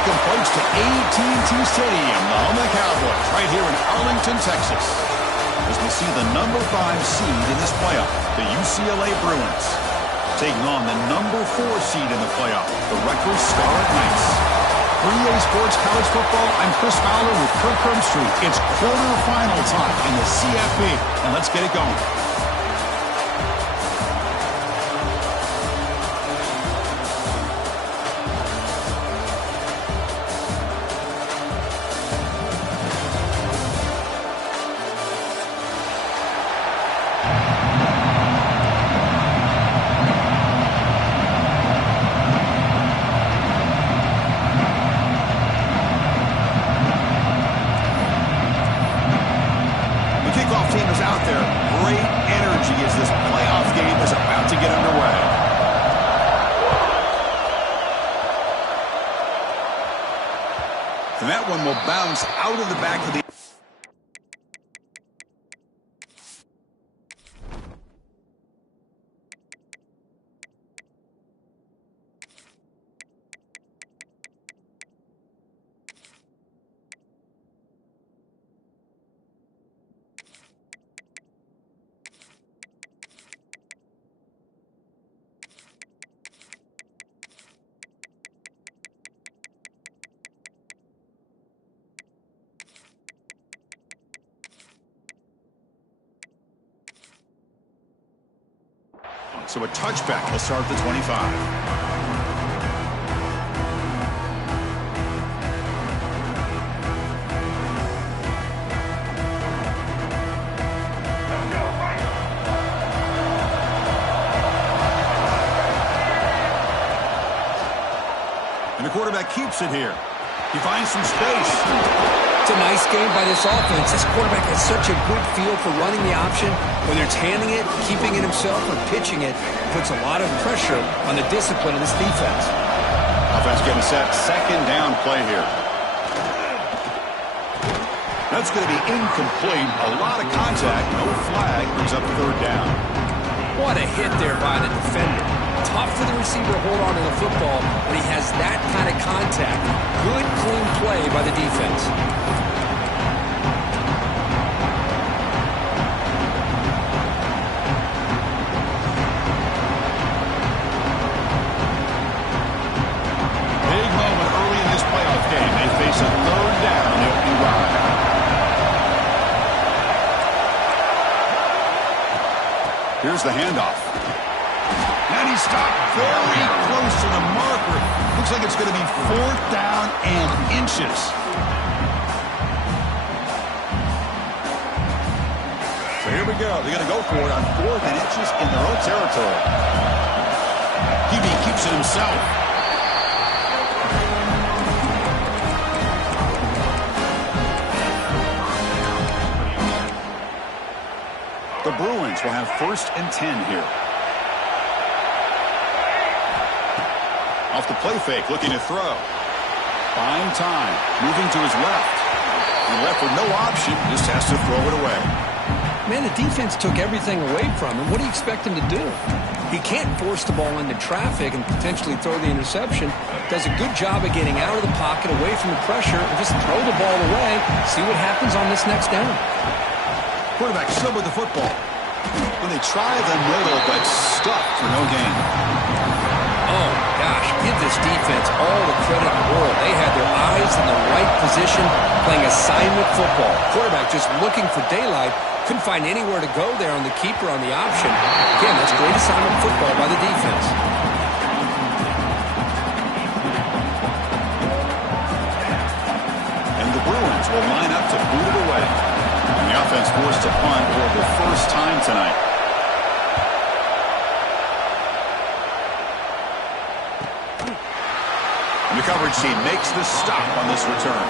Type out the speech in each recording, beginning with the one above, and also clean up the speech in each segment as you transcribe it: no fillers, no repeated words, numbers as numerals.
Welcome, folks, to AT&T Stadium, the home of the Cowboys, right here in Arlington, Texas. As we see the number 5 seed in this playoff, the UCLA Bruins, taking on the number 4 seed in the playoff, the Rutgers Scarlet Knights. For EA Sports College Football, I'm Chris Fowler with Kirk Herbstreit. It's quarterfinal time in the CFP, and let's get it going. And that one will bounce out of the back of the... So a touchback will start at the 25. And the quarterback keeps it here. He finds some space. It's a nice game by this offense. This quarterback has such a good feel for running the option. Whether it's handing it, keeping it himself, or pitching it, puts a lot of pressure on the discipline of this defense. Offense getting set. Second down play here. That's going to be incomplete. A lot of contact. No flag. Brings up third down. What a hit there by the defender. Tough for the receiver to hold on to the football when he has that kind of contact. Good, clean play by the defense. Big moment early in this playoff game. They face a third down on the opening drive. Here's the handoff. And he stopped very close to the marker. Looks like it's going to be fourth down and inches. So here we go. They're going to go for it on 4th and inches in their own territory. Hebe keeps it himself. The Bruins will have 1st and 10 here. Off the play fake, looking to throw. Buying time, moving to his left. And left with no option, just has to throw it away. Man, the defense took everything away from him. What do you expect him to do? He can't force the ball into traffic and potentially throw the interception. Does a good job of getting out of the pocket, away from the pressure, and just throw the ball away. See what happens on this next down. Quarterback still with the football. When they try the middle, but stuck for no gain. Oh, gosh, give this defense all the credit in the world. They had their eyes in the right position, playing assignment football. Quarterback just looking for daylight. Couldn't find anywhere to go there on the keeper on the option. Again, that's great assignment football by the defense. And the Bruins will line up to boot it away. And the offense forced to punt for the first time tonight. And the coverage team makes the stop on this return.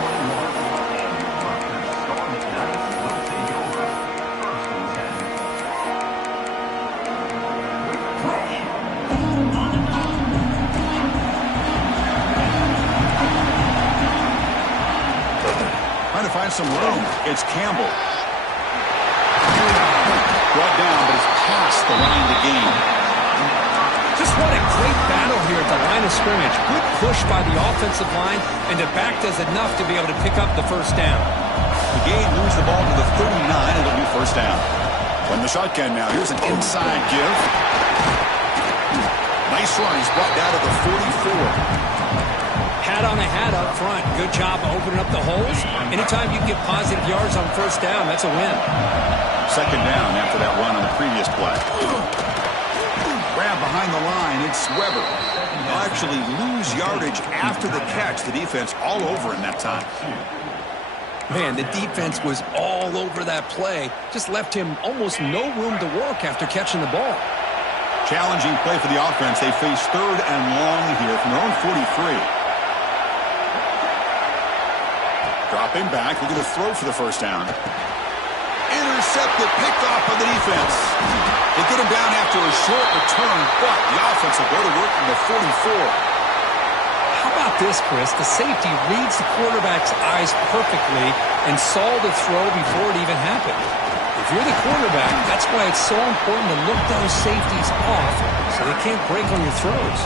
Trying to find some room. It's Campbell. Brought down, but it's past the line to gain. Just What a great battle here at the line of scrimmage. Good push by the offensive line, and the back does enough to be able to pick up the first down. The Gain moves the ball to the 39. It'll be first down. From the shotgun now, here's an inside give. Nice run. He's brought down to the 44. Hat on a hat up front. Good job opening up the holes. Anytime you can get positive yards on first down, that's a win. Second down after that run on the previous play. Grab behind the line. It's Weber. They'll actually lose yardage after the catch. The defense all over in that time. Man, the defense was all over that play. Just left him almost no room to work after catching the ball. Challenging play for the offense. They face third and long here from their own 43. Dropping back, looking to throw for the first down. Intercepted, picked off by the defense. They get him down after a short return, but the offense will go to work from the 44. How about this, Chris? The safety reads the quarterback's eyes perfectly and saw the throw before it even happened. If you're the quarterback, that's why it's so important to look those safeties off so they can't break on your throws.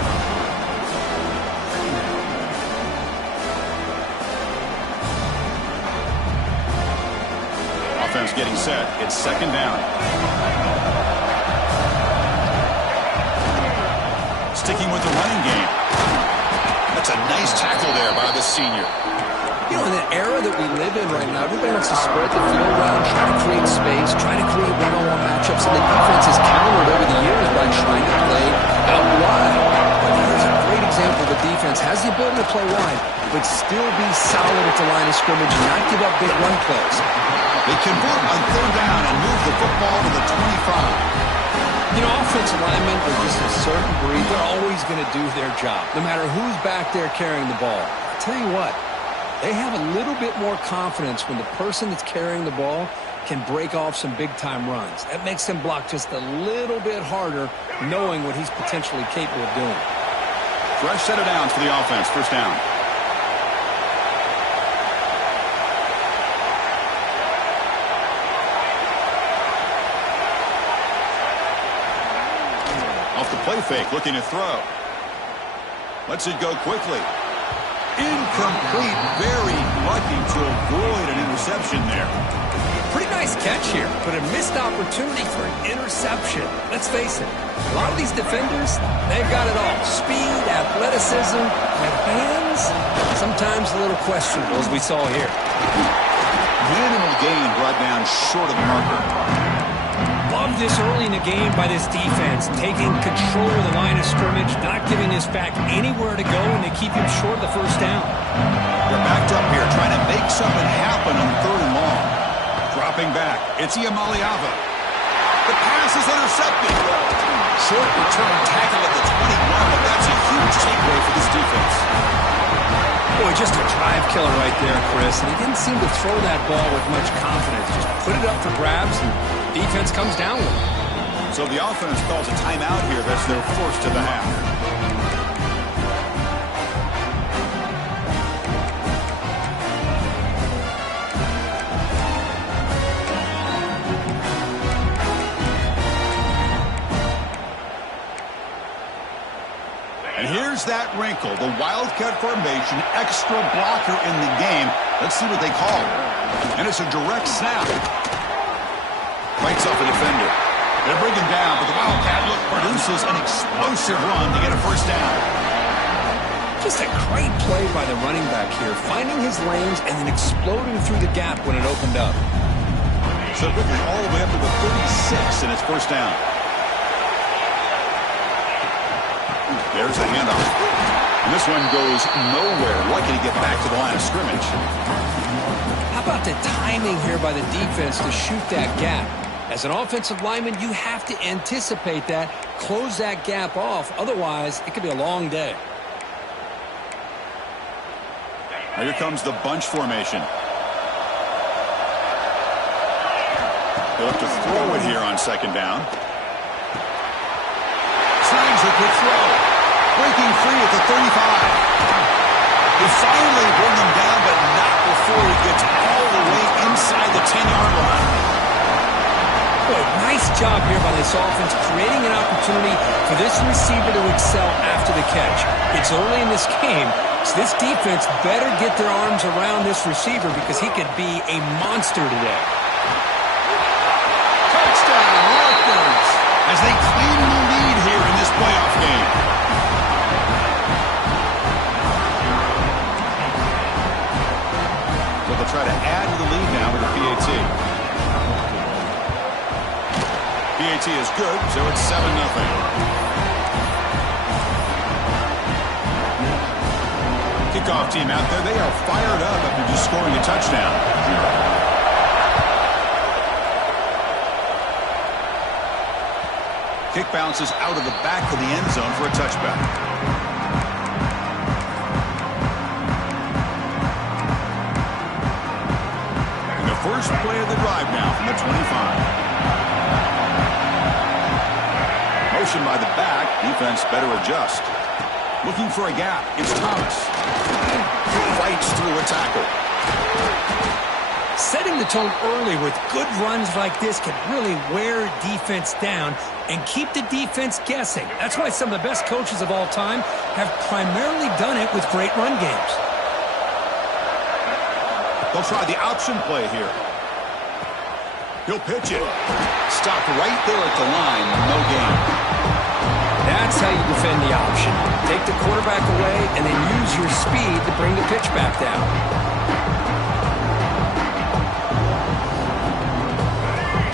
Offense getting set. It's second down. Sticking with the running game. That's a nice tackle there by the senior. You know, in the era that we live in right now, everybody wants to spread the field around, try to create space, try to create one-on-one matchups, and the defense has countered over the years by trying to play out wide. But here's a great example of the defense has the ability to play wide, but still be solid at the line of scrimmage and not give up big run plays. They convert on third down and move the football to the 25. You know, offensive linemen are just a certain breed. They're always going to do their job, no matter who's back there carrying the ball. I'll tell you what, they have a little bit more confidence when the person that's carrying the ball can break off some big-time runs. That makes them block just a little bit harder, knowing what he's potentially capable of doing. Fresh set of downs for the offense. First down. Off the play fake, looking to throw. Lets it go quickly. Incomplete. Very lucky to avoid an interception there. Pretty nice catch here, but a missed opportunity for an interception. Let's face it, a lot of these defenders, they've got it all. Speed, athleticism, and hands, sometimes a little questionable, as we saw here. Minimal gain brought down short of the marker. Love this early in the game by this defense, taking control of the line of scrimmage, not giving this back anywhere to go, and they keep him short of the first down. They're backed up here, trying to make something happen on third and long. Dropping back, it's Iamaliava. The pass is intercepted. Short return tackle at the 21, but that's a huge takeaway for this defense. Boy, just a drive killer right there, Chris, and he didn't seem to throw that ball with much confidence. Just put it up for grabs, and defense comes down with it. So the offense calls a timeout here. That's their first of the half. And here's that wrinkle, the Wildcat formation, extra blocker in the game. Let's see what they call. And it's a direct snap. Fights off a defender. They'll bring him down, but the Wildcat produces an explosive run to get a first down. Just a great play by the running back here, finding his lanes and then exploding through the gap when it opened up. So quickly all the way up to the 36, and it's first down. There's the handoff. And this one goes nowhere. Lucky to get back to the line of scrimmage. How about the timing here by the defense to shoot that gap? As an offensive lineman, you have to anticipate that, close that gap off. Otherwise, it could be a long day. Now here comes the bunch formation. They'll have to throw it here on second down. Signs a good throw. Breaking free at the 35. They finally bring him down, but not before he gets all the way inside the 10-yard line. Boy, nice job here by this offense, creating an opportunity for this receiver to excel after the catch. It's early in this game, so this defense better get their arms around this receiver because he could be a monster today. Touchdown, Rutgers, as they claim the lead here in this playoff game. So they'll try to add to the lead now with a PAT. PAT is good, so it's 7-0. Kickoff team out there, they are fired up after just scoring a touchdown. Kick bounces out of the back of the end zone for a touchback. And the first play of the drive now from the 25. Motion by the back. Defense better adjust. Looking for a gap. It's Thomas. Fights through a tackle. Setting the tone early with good runs like this can really wear defense down and keep the defense guessing. That's why some of the best coaches of all time have primarily done it with great run games. They'll try the option play here. He'll pitch it. Stopped right there at the line. No gain. That's how you defend the option. Take the quarterback away and then use your speed to bring the pitch back down.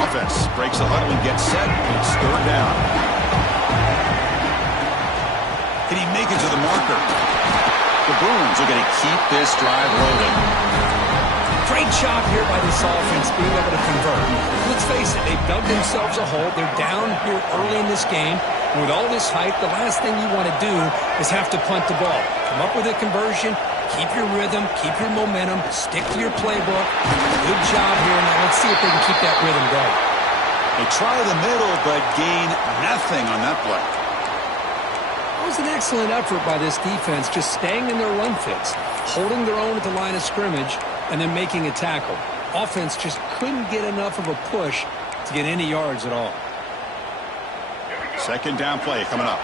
Offense breaks the huddle and gets set. It's third down. Can he make it to the marker? The Bruins are going to keep this drive rolling. Great job here by this offense being able to convert. Let's face it, they've dug themselves a hole. They're down here early in this game. And with all this hype, the last thing you want to do is have to punt the ball. Come up with a conversion, keep your rhythm, keep your momentum, stick to your playbook. Good job here. Now let's see if they can keep that rhythm going. They try the middle, but gain nothing on that play. It was an excellent effort by this defense, just staying in their run fits, holding their own at the line of scrimmage, and then making a tackle. Offense just couldn't get enough of a push to get any yards at all. Second down play coming up.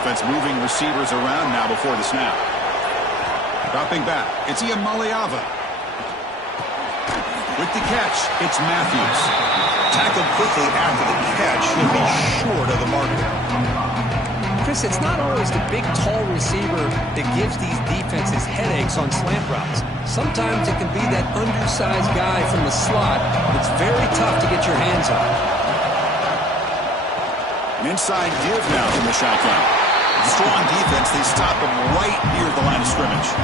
Offense moving receivers around now before the snap. Dropping back, it's Iamaleava. With the catch, it's Matthews. Tackled quickly after the catch. He'll be short of the marker. Chris, it's not always the big, tall receiver that gives these defenses headaches on slant routes. Sometimes it can be that undersized guy from the slot that's very tough to get your hands on. An inside give now from the shotgun. Strong defense. They stop him right near the line of scrimmage.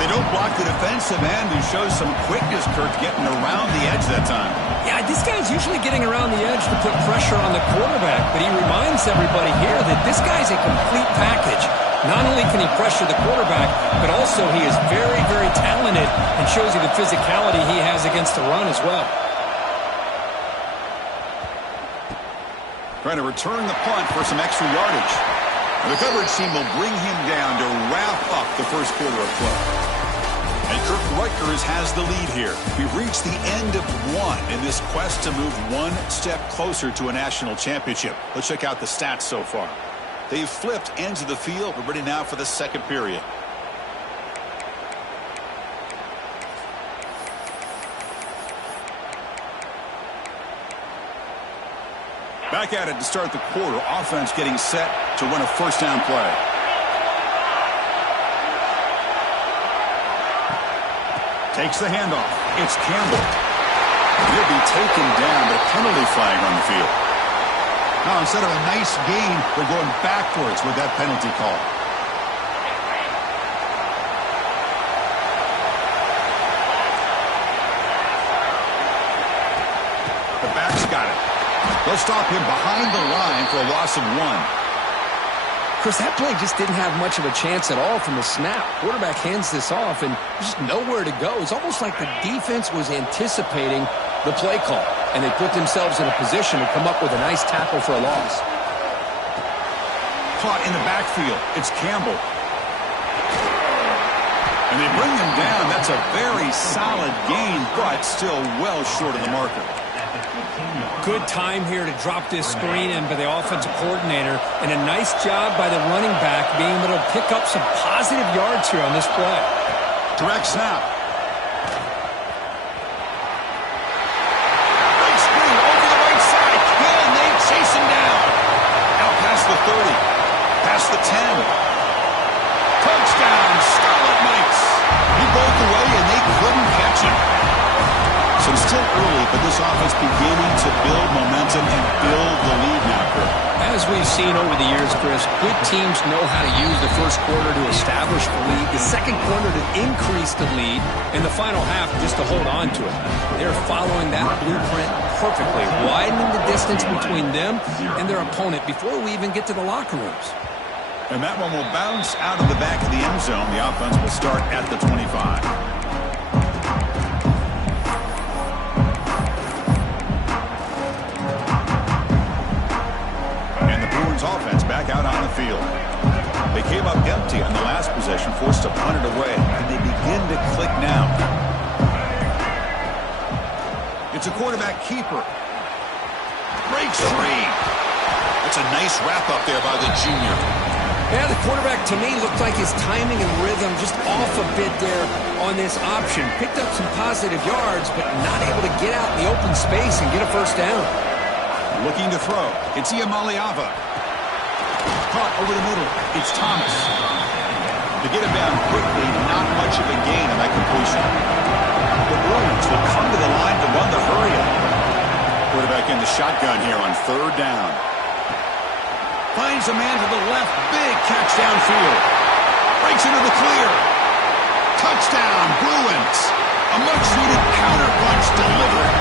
They don't block the defensive end, who shows some quickness, Kirk, getting around the edge that time. Yeah, this guy's usually getting around the edge to put pressure on the quarterback, but he reminds everybody here that this guy's a complete package. Not only can he pressure the quarterback, but also he is very, very talented and shows you the physicality he has against the run as well. Trying to return the punt for some extra yardage. The coverage team will bring him down to wrap up the first quarter of play. And Kirk Rutgers has the lead here. We've reached the end of one in this quest to move one step closer to a national championship. Let's check out the stats so far. They've flipped ends of the field. We're ready now for the second period. Back at it to start the quarter. Offense getting set to run a first down play. Takes the handoff. It's Campbell. He'll be taken down, but a penalty flag on the field. Now, instead of a nice gain, they're going backwards with that penalty call. The back's got it. They'll stop him behind the line for a loss of 1. Chris, that play just didn't have much of a chance at all from the snap. Quarterback hands this off, and there's just nowhere to go. It's almost like the defense was anticipating the play call, and they put themselves in a position to come up with a nice tackle for a loss. Caught in the backfield. It's Campbell. And they bring him down. That's a very solid gain, but still well short of the marker. Good time here to drop this screen in by the offensive coordinator, and a nice job by the running back being able to pick up some positive yards here on this play. Direct snap. Breaks through over the right side. Can they chase him down? Out past the 30. Past the 10. Touchdown, Scarlet Knights. He broke away, and they couldn't catch him. So it's still early, but this offense beginning to build momentum and build the lead now, Chris. As we've seen over the years, Chris, good teams know how to use the first quarter to establish the lead, the second quarter to increase the lead, and the final half just to hold on to it. They're following that blueprint perfectly, widening the distance between them and their opponent before we even get to the locker rooms. And that one will bounce out of the back of the end zone. The offense will start at the 25. And the Bruins offense back out on the field. They came up empty on the last possession, forced to punt it away, and they begin to click now. It's a quarterback keeper. Breaks free. It's a nice wrap up there by the junior. Yeah, the quarterback, to me, looked like his timing and rhythm just off a bit there on this option. Picked up some positive yards, but not able to get out in the open space and get a first down. Looking to throw. It's Iamaleava. Caught over the middle. It's Thomas. To get him down quickly, not much of a gain on that completion. The Bruins will come to the line to run the hurry-up. Quarterback in the shotgun here on third down. Finds a man to the left. Big catch downfield. Breaks into the clear. Touchdown, Bruins. A much-needed counter-punch delivered.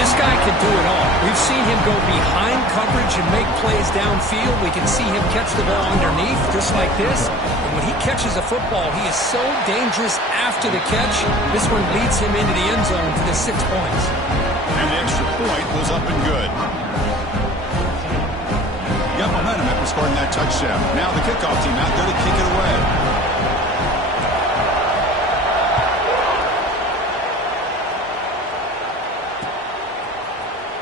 This guy can do it all. We've seen him go behind coverage and make plays downfield. We can see him catch the ball underneath, just like this. And when he catches a football, he is so dangerous after the catch. This one leads him into the end zone for the 6 points. And the extra point was up and good. Got momentum after scoring that touchdown. Now the kickoff team out there to kick it away.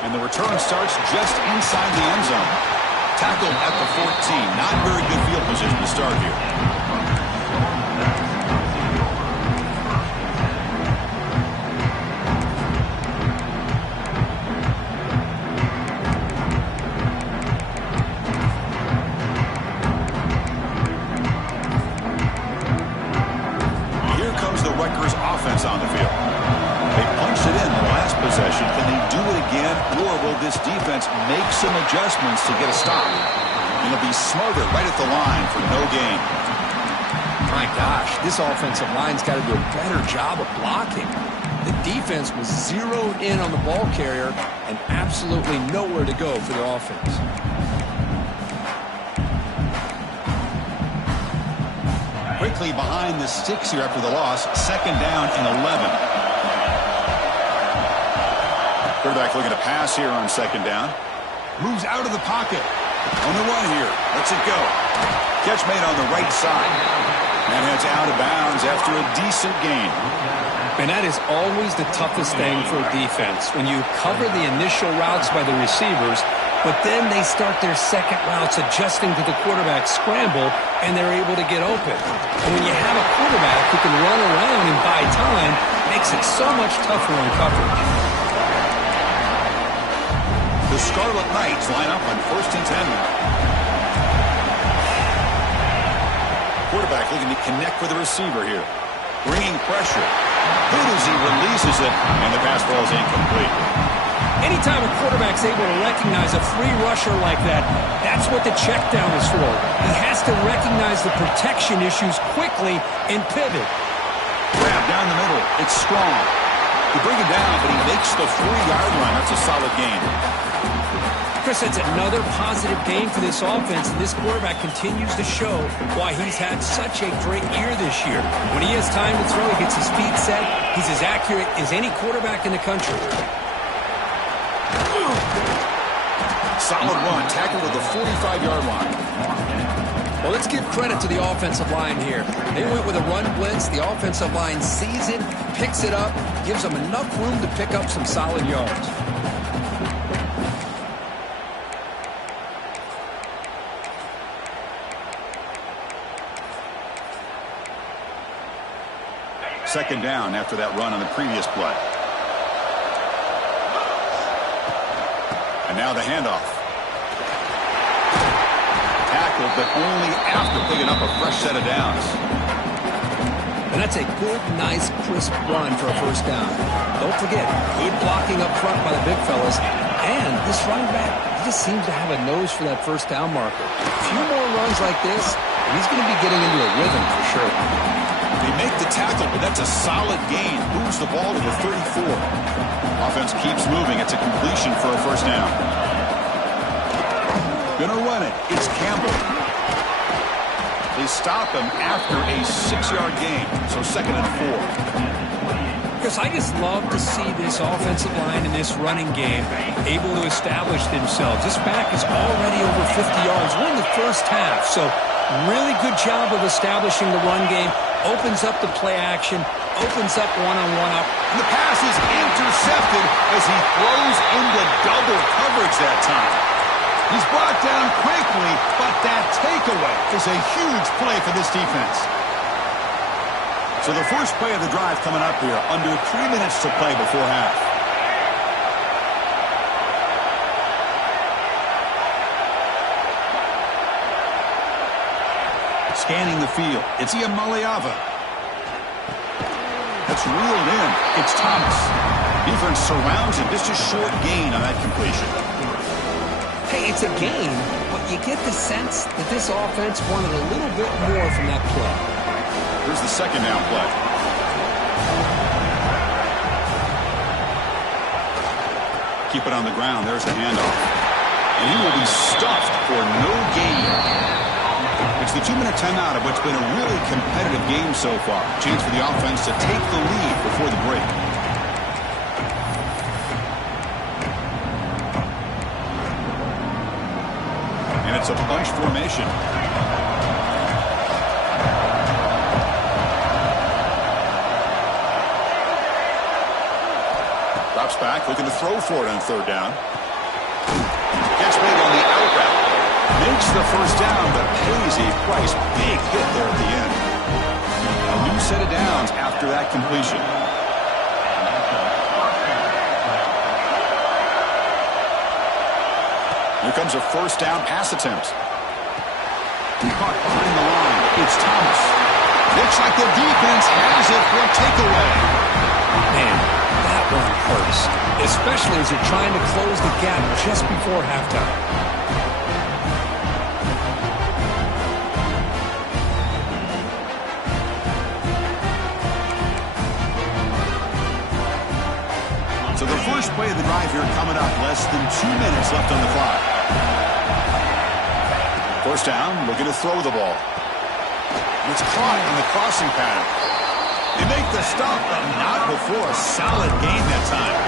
And the return starts just inside the end zone. Tackled at the 14. Not very good field position to start here. Rutgers offense on the field. They punched it in the last possession. Can they do it again, or will this defense make some adjustments to get a stop? And they'll be smarter right at the line for no gain. My gosh, this offensive line's got to do a better job of blocking. The defense was zeroed in on the ball carrier and absolutely nowhere to go for the offense. Quickly behind the sticks here after the loss. Second down and 11. Quarterback looking to pass here on second down. Moves out of the pocket. On the run here. Lets it go. Catch made on the right side. And heads out of bounds after a decent gain. And that is always the toughest thing for a defense. When you cover the initial routes by the receivers, but then they start their second routes adjusting to the quarterback's scramble, and they're able to get open. And when you have a quarterback who can run around and buy time, it makes it so much tougher on coverage. The Scarlet Knights line up on 1st and 10 now. Quarterback looking to connect with the receiver here. Bringing pressure. He releases it, and the pass ball is incomplete. Anytime a quarterback's able to recognize a free rusher like that, that's what the check down is for. He has to recognize the protection issues quickly and pivot. Grab down the middle. It's strong. He brings it down, but he makes the 4-yard line. That's a solid gain. Chris, that's another positive gain for this offense, and this quarterback continues to show why he's had such a great year this year. When he has time to throw, he gets his feet set. He's as accurate as any quarterback in the country. Solid run, tackled at the 45-yard line. Well, let's give credit to the offensive line here. They went with a run blitz. The offensive line sees it, picks it up, gives them enough room to pick up some solid yards. Second down after that run on the previous play. And now the handoff. Tackled, but only after picking up a fresh set of downs. And that's a good, nice, crisp run for a first down. Don't forget, good blocking up front by the big fellas. And this running back, he just seems to have a nose for that first down marker. A few more runs like this, and he's going to be getting into a rhythm for sure. They make the tackle, but that's a solid gain. Moves the ball to the 34. Offense keeps moving. It's a completion for a first down. Gonna run it. It's Campbell. They stop him after a 6-yard gain, so 2nd and 4. Because I just love to see this offensive line in this running game able to establish themselves. This back is already over 50 yards. We're in the first half, so really good job of establishing the run game. Opens up the play action, opens up one-on-one up. And the pass is intercepted as he throws into double coverage that time. He's brought down quickly, but that takeaway is a huge play for this defense. So the first play of the drive coming up here, under 3 minutes to play before half. Scanning the field, it's Iamaleava. That's reeled in. It's Thomas. Defense surrounds him. Just a short gain on that completion. Hey, it's a gain, but you get the sense that this offense wanted a little bit more from that play. Here's the second down play. Keep it on the ground. There's the handoff. And he will be stuffed for no gain. It's the 2-minute timeout of what's been a really competitive game so far. Chance for the offense to take the lead before the break. And it's a bunch formation. Drops back, looking to throw for it on 3rd down. Gets big on the out route. Makes the first down, but pays a price. Big hit there at the end. A new set of downs after that completion. Here comes a first down pass attempt. Caught behind the line. It's Thomas. Looks like the defense has it for a takeaway. Man, that one hurts, especially as you're trying to close the gap just before halftime. So the first play of the drive here coming up. Less than 2 minutes left on the clock. First down, looking to throw the ball. It's caught on the crossing pattern. They make the stop, but not before a solid gain that time.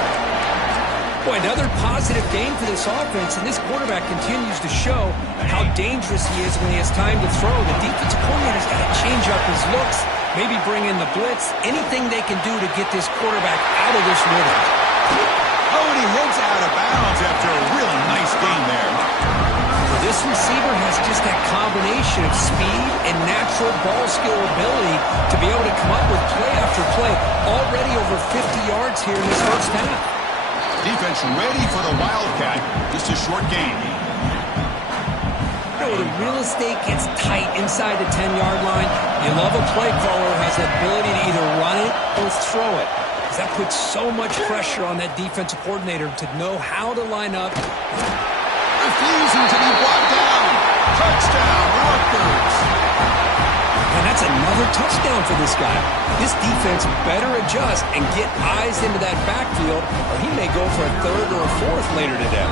Boy, another positive game for this offense, and this quarterback continues to show how dangerous he is when he has time to throw. The defensive coordinator's got to change up his looks, maybe bring in the blitz, anything they can do to get this quarterback out of this rhythm. Oh, and he heads out of bounds after a real nice gain there. This receiver has just that combination of speed and natural ball skill ability to be able to come up with play after play. Already over 50 yards here in this first half. Defense ready for the Wildcat. Just a short gain. You know, the real estate gets tight inside the 10-yard line. You love a play caller who has the ability to either run it or throw it. That puts so much pressure on that defensive coordinator to know how to line up. Refusing to be brought down. Touchdown, Rutgers. And that's another touchdown for this guy. This defense better adjust and get eyes into that backfield, or he may go for a 3rd or a 4th later today.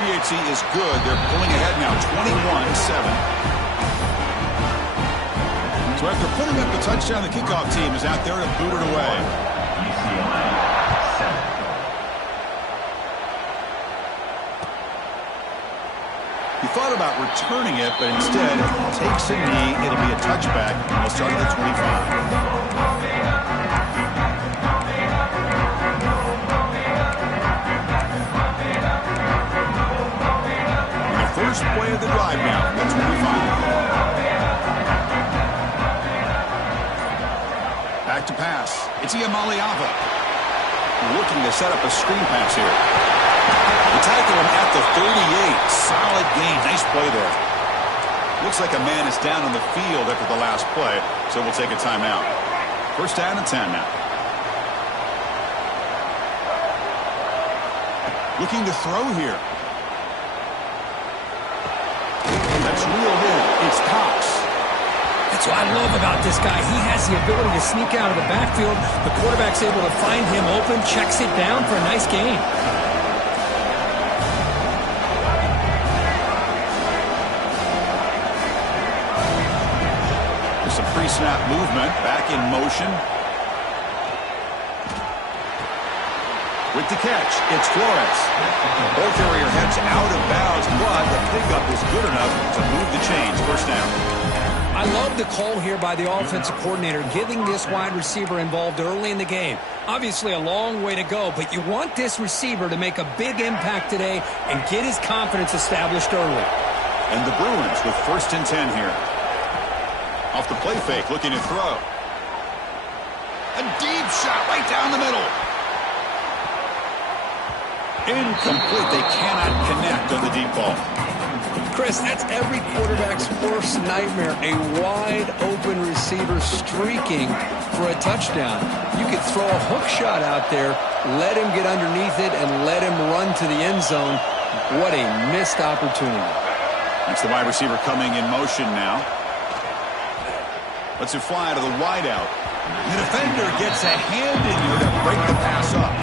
PHC is good. They're pulling ahead now, 21-7. So after putting up the touchdown, the kickoff team is out there to boot it away. He thought thought about returning it, but instead takes a knee. It'll be a touchback, and we'll start at the 25. First play of the drive now. That's 25. Back to pass. It's Iamaleava. Looking to set up a screen pass here. The tackle him at the 38. Solid gain. Nice play there. Looks like a man is down on the field after the last play, so we'll take a timeout. First down and 10 now. Looking to throw here. That's reeled in. It's Cox. That's what I love about this guy. He has the ability to sneak out of the backfield. The quarterback's able to find him open, checks it down for a nice gain. There's some pre-snap movement. Back in motion. With the catch, it's Flores. Ball carrier heads out of bounds, but the pickup is good enough to move the chains. First down. I love the call here by the offensive coordinator, getting this wide receiver involved early in the game. Obviously a long way to go, but you want this receiver to make a big impact today and get his confidence established early. And the Bruins with first and 10 here. Off the play fake, looking to throw. A deep shot right down the middle. Incomplete. They cannot connect on the deep ball. Chris, that's every quarterback's worst nightmare. A wide-open receiver streaking for a touchdown. You could throw a hook shot out there, let him get underneath it, and let him run to the end zone. What a missed opportunity. That's the wide receiver coming in motion now. Lets it fly to the wideout. The defender gets a hand in here to break the pass up.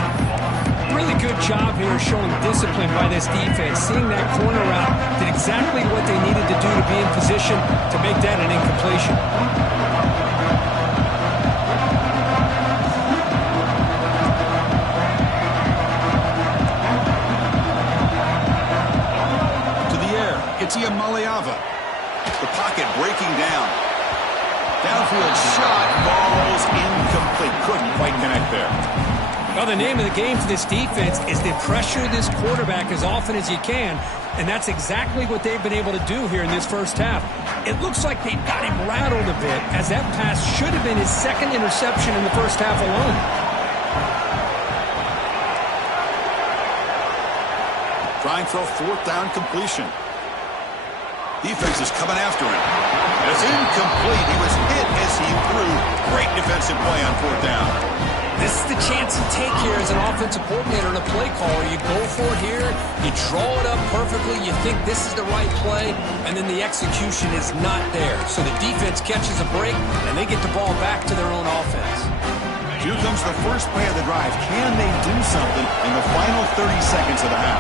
Really good job here showing discipline by this defense. Seeing that corner route did exactly what they needed to do to be in position to make that an incompletion. To the air, it's Iamaleava. The pocket breaking down. Downfield shot, balls incomplete. Couldn't quite connect there. Well, the name of the game for this defense is to pressure this quarterback as often as you can, and that's exactly what they've been able to do here in this first half. It looks like they've got him rattled a bit, as that pass should have been his second interception in the first half alone. Trying for a fourth down completion. Defense is coming after him. And it's incomplete. He was hit as he threw. Great defensive play on fourth down. This is the chance you take here as an offensive coordinator and a play caller. You go for it here, you draw it up perfectly, you think this is the right play, and then the execution is not there. So the defense catches a break, and they get the ball back to their own offense. Here comes the first play of the drive. Can they do something in the final 30 seconds of the half?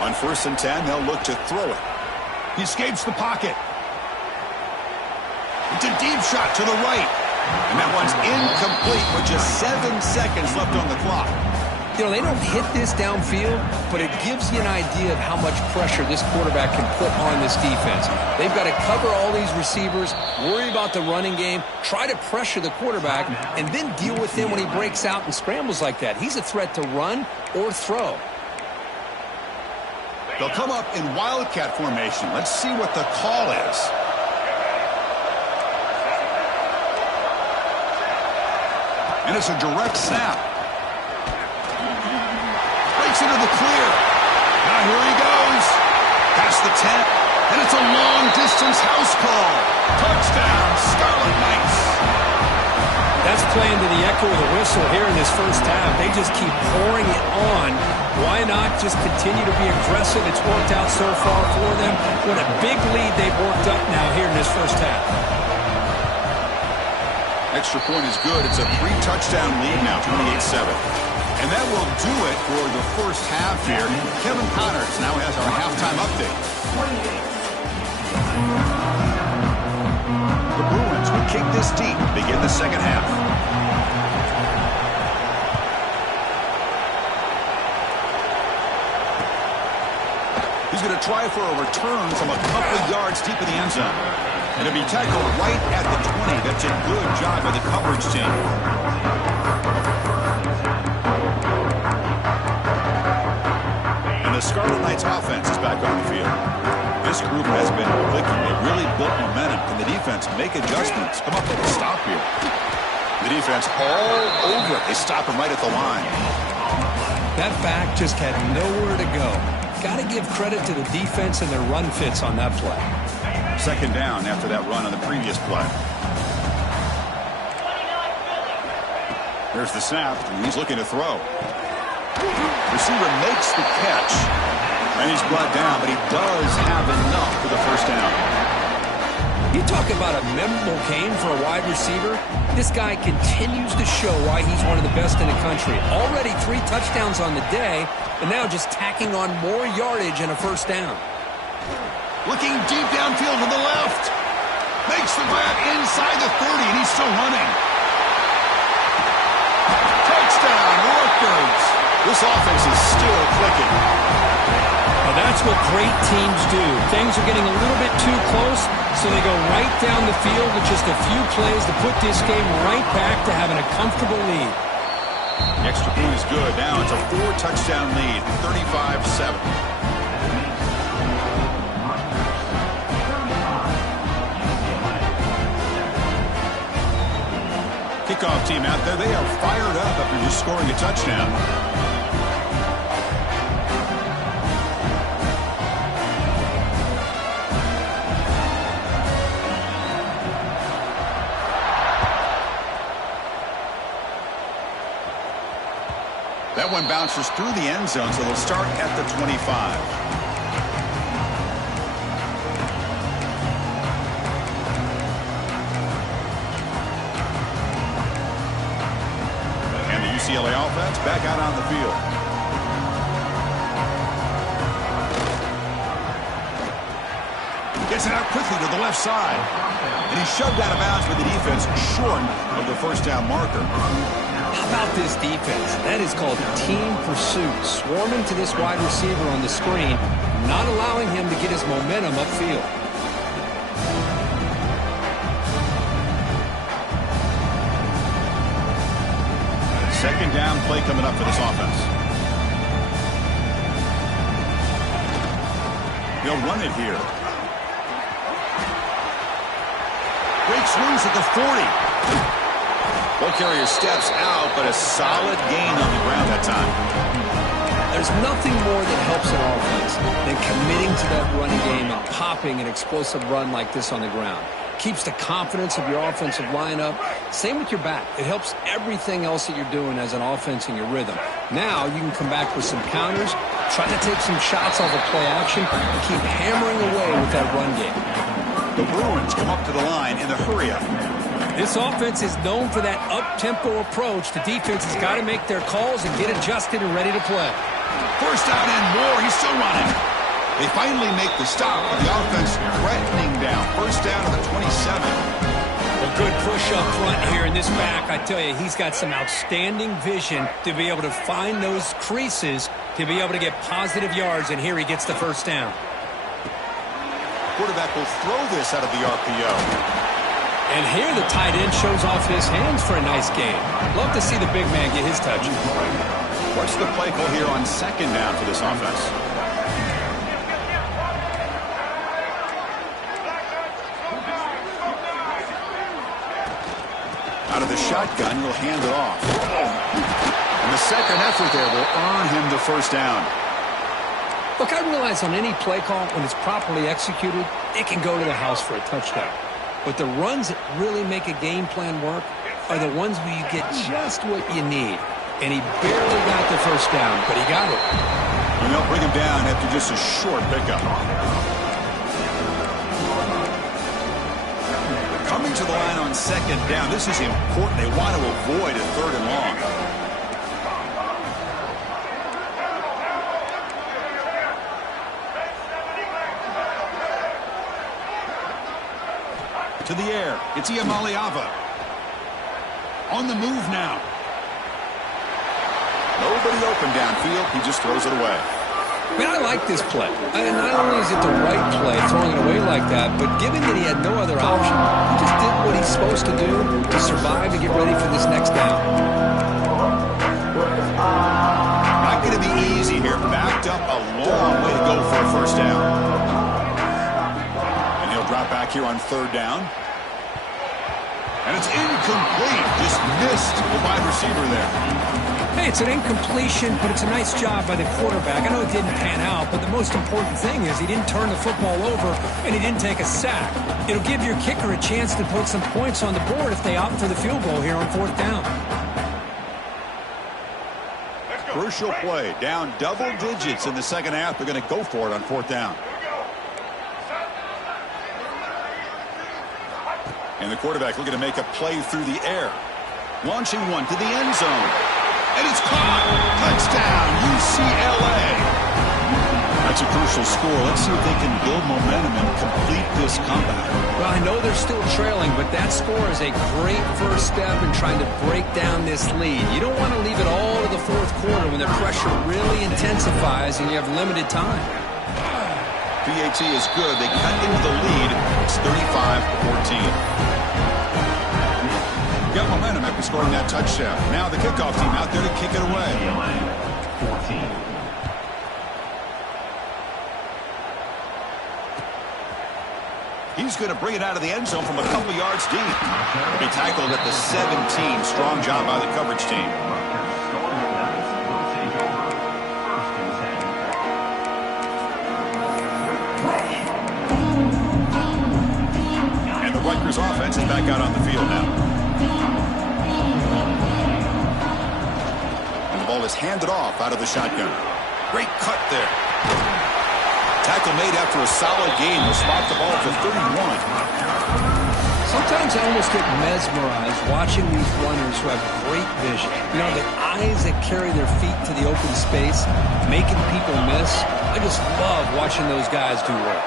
On first and 10, they'll look to throw it. He escapes the pocket. It's a deep shot to the right. And that one's incomplete with just 7 seconds left on the clock. You know, they don't hit this downfield, but it gives you an idea of how much pressure this quarterback can put on this defense. They've got to cover all these receivers, worry about the running game, try to pressure the quarterback, and then deal with him when he breaks out and scrambles like that. He's a threat to run or throw. They'll come up in wildcat formation. Let's see what the call is. And it's a direct snap. Breaks into the clear. Now here he goes. Past the 10. And it's a long-distance house call. Touchdown, Scarlet Knights. That's playing to the echo of the whistle here in this first half. They just keep pouring it on. Why not just continue to be aggressive? It's worked out so far for them. What a big lead they've worked up now here in this first half. Extra point is good. It's a 3-touchdown lead now, 28-7. And that will do it for the first half here. Kevin Connors now has our halftime update. The Bruins will kick this deep, begin the second half. to try for a return from a couple of yards deep in the end zone. And to be tackled right at the 20. That's a good job by the coverage team. And the Scarlet Knights offense is back on the field. This group has been clicking. They really built momentum. Can the defense make adjustments? Come up with a stop here. The defense all over it. They stop him right at the line. That back just had nowhere to go. Got to give credit to the defense and their run fits on that play. Second down after that run on the previous play. There's the snap, and he's looking to throw. Receiver makes the catch, and he's brought down, but he does have enough for the first down. You talk about a memorable game for a wide receiver. This guy continues to show why he's one of the best in the country. Already 3 touchdowns on the day, and now just tacking on more yardage and a first down. Looking deep downfield to the left. Makes the grab inside the 30, and he's still running. Touchdown, Rutgers. This offense is still clicking. Well, that's what great teams do. Things are getting a little bit too close, so they go right down the field with just a few plays to put this game right back to having a comfortable lead. The extra point is good. Now it's a 4-touchdown lead, 35-7. Kickoff team out there, they are fired up after just scoring a touchdown. That one bounces through the end zone, so they'll start at the 25. UCLA offense back out on the field. Gets it out quickly to the left side. And he's shoved out of bounds with the defense short of the first down marker. How about this defense? That is called team pursuit. Swarming to this wide receiver on the screen, not allowing him to get his momentum upfield. Second down play coming up for this offense. They'll run it here. Breaks loose at the 40. Ball carrier steps out, but a solid gain on the ground that time. There's nothing more that helps an offense than committing to that running game and popping an explosive run like this on the ground. Keeps the confidence of your offensive lineup. Same with your back. It helps everything else that you're doing as an offense in your rhythm. Now you can come back with some counters, try to take some shots off of play action, and keep hammering away with that run game. The Bruins come up to the line in the hurry-up. This offense is known for that up-tempo approach. The defense has got to make their calls and get adjusted and ready to play. First down and more. He's still running. They finally make the stop, but the offense threatening down. First down to the 27. A good push up front here in this back. I tell you, he's got some outstanding vision to be able to find those creases to be able to get positive yards, and here he gets the first down. Quarterback will throw this out of the RPO. And here the tight end shows off his hands for a nice game. Love to see the big man get his touch. What's the play call here on second down for this offense? Out of the shotgun, he'll hand it off. And the second effort there will earn him the first down. Look, I realize on any play call, when it's properly executed, it can go to the house for a touchdown. But the runs that really make a game plan work are the ones where you get just what you need. And he barely got the first down, but he got it. And they'll bring him down after just a short pickup. Coming to the line on second down, this is important. They want to avoid a third and long. To the air, it's Iamaleava. On the move now. Nobody open downfield, he just throws it away. I mean, I like this play. Not only is it the right play, throwing it away like that, but given that he had no other option, he just did what he's supposed to do to survive and get ready for this next down. Not going to be easy here. Backed up a long way to go for a first down. And he'll drop back here on third down. And it's incomplete. Just missed the wide receiver there. Hey, it's an incompletion, but it's a nice job by the quarterback. I know it didn't pan out, but the most important thing is he didn't turn the football over and he didn't take a sack. It'll give your kicker a chance to put some points on the board if they opt for the field goal here on fourth down. Crucial play. Down double digits in the second half. They're going to go for it on fourth down. And the quarterback looking to make a play through the air. Launching one to the end zone. And it's caught. Touchdown, UCLA. That's a crucial score. Let's see if they can build momentum and complete this comeback. Well, I know they're still trailing, but that score is a great first step in trying to break down this lead. You don't want to leave it all to the fourth quarter when the pressure really intensifies and you have limited time. PAT is good. They cut into the lead. It's 35-14. Got momentum after scoring that touchdown. Now the kickoff team out there to kick it away. 14. He's going to bring it out of the end zone from a couple yards deep. He'll be tackled at the 17. Strong job by the coverage team. And the Rutgers offense is back out on the field now. And the ball is handed off out of the shotgun. Great cut there. Tackle made after a solid game. Will spot the ball for 31. Sometimes I almost get mesmerized watching these runners who have great vision. You know, the eyes that carry their feet to the open space, making people miss. I just love watching those guys do work.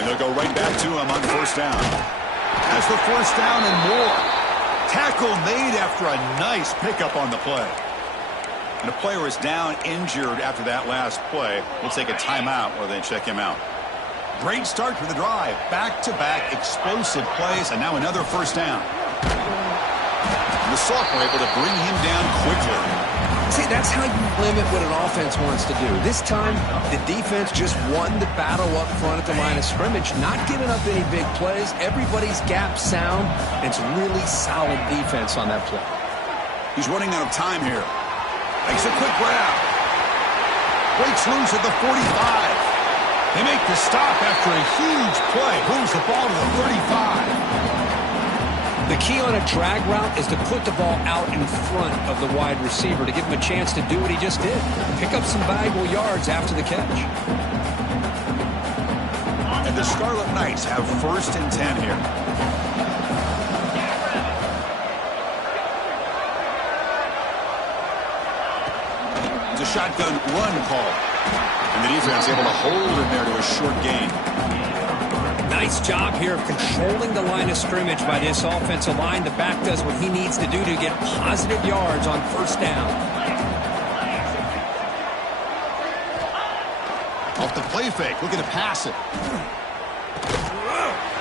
And they'll go right back to him on first down. Has the first down and more. Tackle made after a nice pickup on the play. And the player is down injured after that last play. We'll take a timeout while they check him out. Great start for the drive. Back-to-back explosive plays, and now another first down. And the sophomore able to bring him down quickly. See, that's how you limit what an offense wants to do. This time, the defense just won the battle up front at the line of scrimmage, not giving up any big plays. Everybody's gap sound, and it's really solid defense on that play. He's running out of time here. Makes a quick grab. Breaks loose at the 45. They make the stop after a huge play. Moves the ball to the 35. The key on a drag route is to put the ball out in front of the wide receiver to give him a chance to do what he just did. Pick up some valuable yards after the catch. And the Scarlet Knights have first and 10 here. It's a shotgun run call. And the defense able to hold him there to a short gain. Nice job here of controlling the line of scrimmage by this offensive line. The back does what he needs to do to get positive yards on first down. Off the play fake, looking to pass it.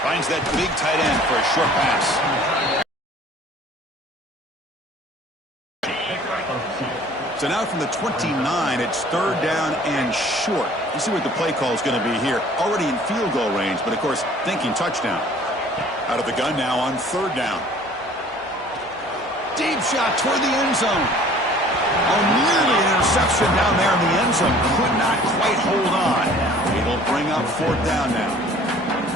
Finds that big tight end for a short pass. So now from the 29, it's third down and short. You see what the play call is going to be here. Already in field goal range, but of course, thinking touchdown. Out of the gun now on third down. Deep shot toward the end zone. Oh, nearly an interception down there in the end zone. Could not quite hold on. It'll bring up fourth down now.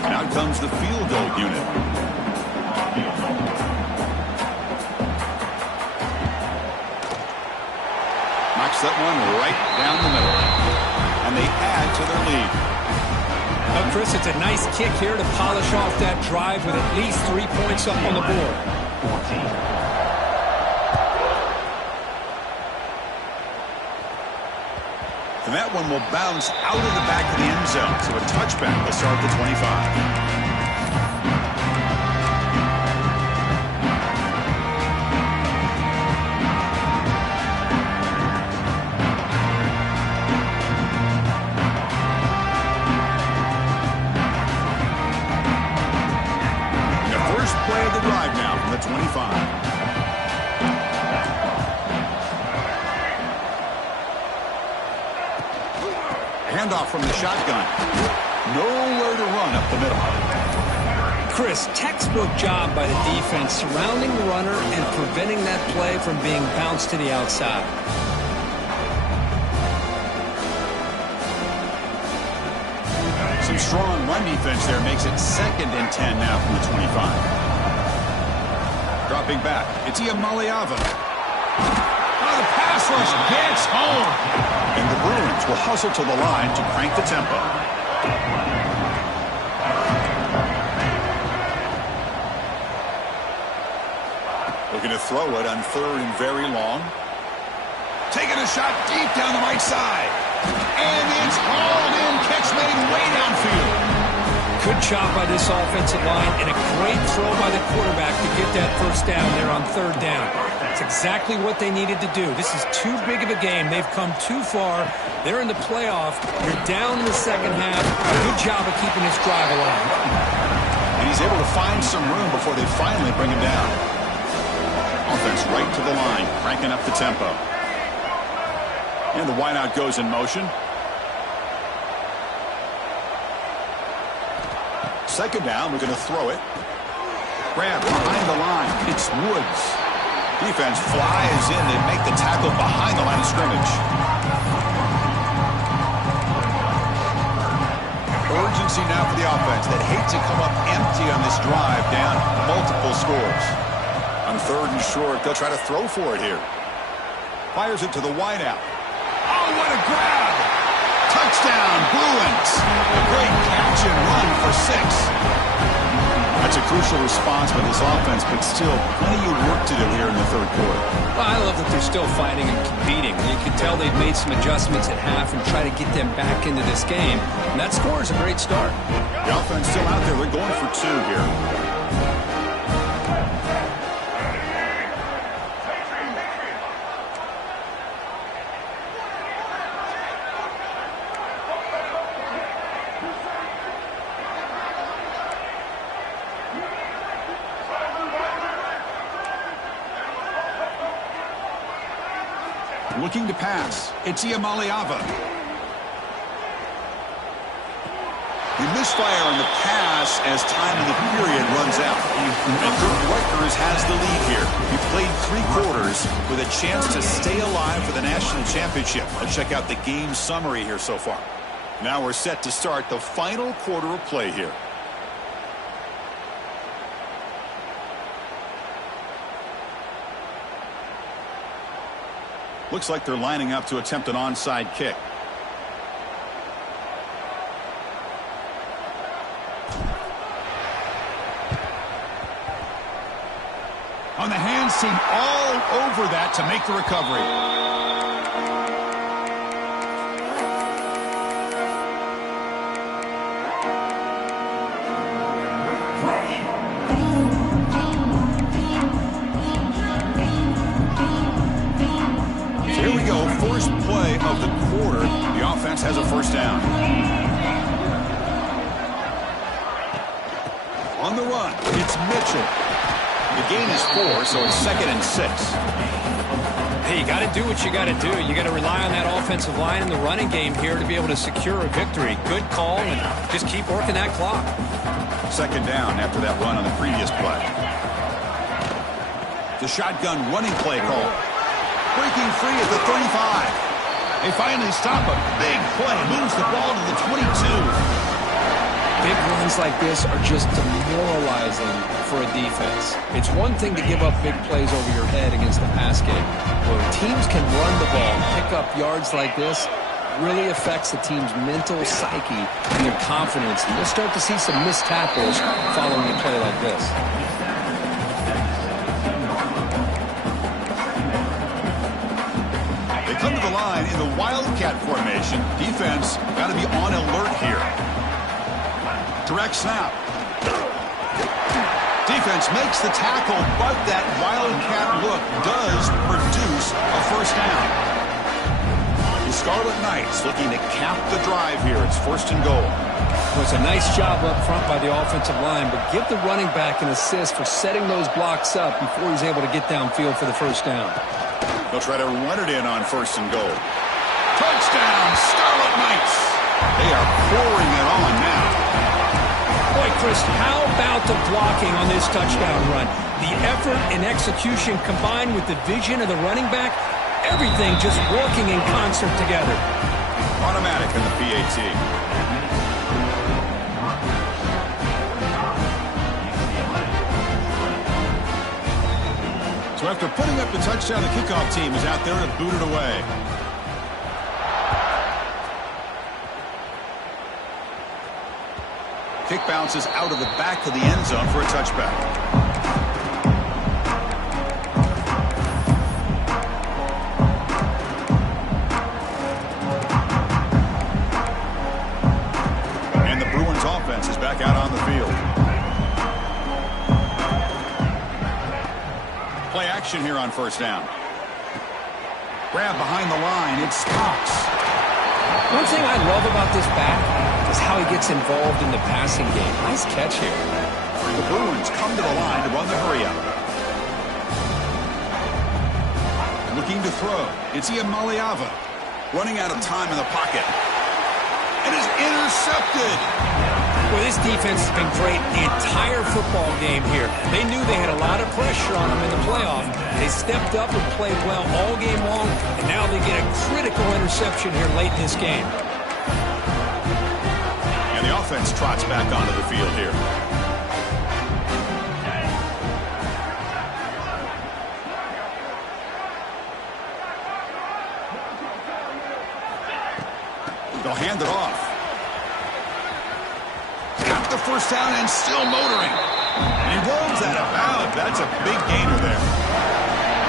And out comes the field goal unit. Knocks that one right down the middle. And they add to their lead. Well, Chris, it's a nice kick here to polish off that drive with at least 3 points up on the board. 14. And that one will bounce out of the back of the end zone. So a touchback will start the 25. Handoff from the shotgun. Nowhere to run up the middle. Chris, textbook job by the defense surrounding the runner and preventing that play from being bounced to the outside. Some strong run defense there makes it 2nd and 10 now from the 25. Dropping back, it's Ucla. Oh, the pass rush gets home. And the Bruins will hustle to the line to crank the tempo. Looking to throw it on 3rd and very long. Taking a shot deep down the right side. And it's hauled in, catch made way downfield. Good job by this offensive line and a great throw by the quarterback to get that first down there on 3rd down. That's exactly what they needed to do. This is too big of a game. They've come too far. They're in the playoff. You're down in the second half. Good job of keeping this drive alive. And he's able to find some room before they finally bring him down. Offense right to the line, cranking up the tempo. And the wideout goes in motion. 2nd down, we're going to throw it. Grab behind the line. It's Woods. Defense flies in. They make the tackle behind the line of scrimmage. Urgency now for the offense that hate to come up empty on this drive, down multiple scores. On 3rd and short, they'll try to throw for it here. Fires it to the wideout. Oh, what a grab! Touchdown, Bruins! A great catch and run for 6. That's a crucial response by this offense, but still plenty of work to do here in the 3rd quarter. Well, I love that they're still fighting and competing. You can tell they've made some adjustments at half and try to get them back into this game. And that score is a great start. The offense still out there. They're going for 2 here. Looking to pass. It's Ucla. The misfire on the pass as time in the period runs out. Rutgers has the lead here. He played 3 quarters with a chance to stay alive for the national championship. Let's check out the game summary here so far. Now we're set to start the final quarter of play here. Looks like they're lining up to attempt an onside kick. On the hands team all over that to make the recovery. Here we go, first play of the quarter. The offense has a first down. On the run, it's Mitchell. The gain is 4, so it's 2nd and 6. Hey, you got to do what you got to do. You got to rely on that offensive line in the running game here to be able to secure a victory. Good call, and just keep working that clock. 2nd down after that run on the previous play. The shotgun running play call. Breaking free at the 35. They finally stop a big play. Moves the ball to the 22. Big runs like this are just demoralizing for a defense. It's one thing to give up big plays over your head against the pass game. When teams can run the ball and pick up yards like this, it really affects the team's mental psyche and their confidence. And you'll start to see some missed tackles following a play like this. Come to the line in the Wildcat formation. Defense got to be on alert here. Direct snap. Defense makes the tackle, but that Wildcat look does produce a first down. The Scarlet Knights looking to cap the drive here. It's 1st and goal. Well, it's a nice job up front by the offensive line, but give the running back an assist for setting those blocks up before he's able to get downfield for the first down. They'll try to run it in on 1st and goal. Touchdown, Scarlet Knights. are pouring it on now. Boy, Chris, how about the blocking on this touchdown run? The effort and execution combined with the vision of the running back, everything just working in concert together. Automatic in the PAT. So after putting up the touchdown, the kickoff team is out there to boot it away. Kick bounces out of the back of the end zone for a touchback. Is back out on the field. Play action here on first down. Grab behind the line. It stops. One thing I love about this back is how he gets involved in the passing game. Nice catch here. The Bruins come to the line to run the hurry up. Looking to throw. It's Ucla running out of time in the pocket. It is intercepted. Well, this defense has been great the entire football game here. They knew they had a lot of pressure on them in the playoff. They stepped up and played well all game long, and now they get a critical interception here late in this game. And the offense trots back onto the field here. They'll hand it off. The first down and still motoring. And he rolls that about. That's a big gainer there.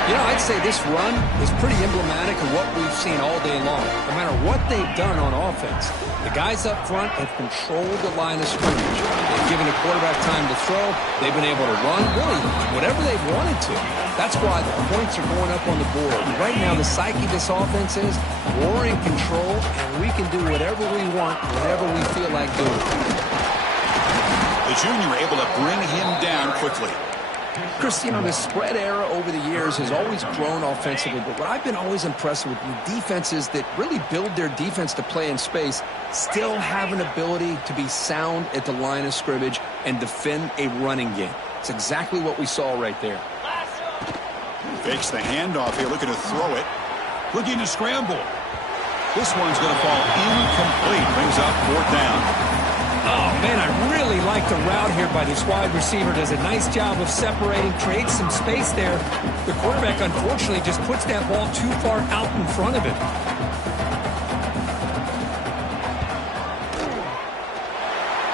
You know, I'd say this run is pretty emblematic of what we've seen all day long. No matter what they've done on offense, the guys up front have controlled the line of scrimmage. They've given the quarterback time to throw. They've been able to run, really, whatever they've wanted to. That's why the points are going up on the board. Right now, the psyche of this offense is we're in control, and we can do whatever we want, whenever we feel like doing it. The junior able to bring him down quickly. Chris, you know, the spread era over the years has always grown offensively, but what I've been always impressed with the defenses that really build their defense to play in space still have an ability to be sound at the line of scrimmage and defend a running game. It's exactly what we saw right there. Fakes the handoff here, looking to throw it. Looking to scramble. This one's going to fall incomplete. Brings up fourth down. Oh, man, I really like the route here by this wide receiver. Does a nice job of separating, creates some space there. The quarterback, unfortunately, just puts that ball too far out in front of him.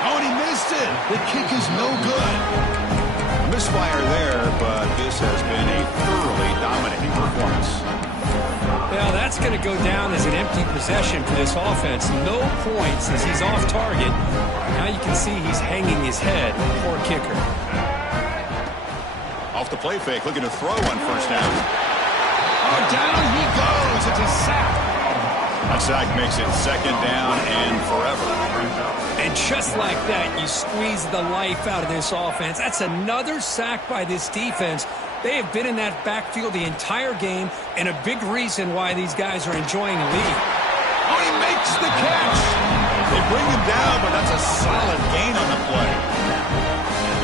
Oh, and he missed it. The kick is no good. Misfire there, but this has been a thoroughly dominating performance. Well, that's going to go down as an empty possession for this offense. No points as he's off target. Now you can see he's hanging his head. Poor kicker. Off the play fake, looking to throw on first down. Oh, down he goes. It's a sack. That sack makes it second down and forever. And just like that, you squeeze the life out of this offense. That's another sack by this defense. They have been in that backfield the entire game, and a big reason why these guys are enjoying a lead. Oh, he makes the catch. They bring him down, but that's a solid gain on the play.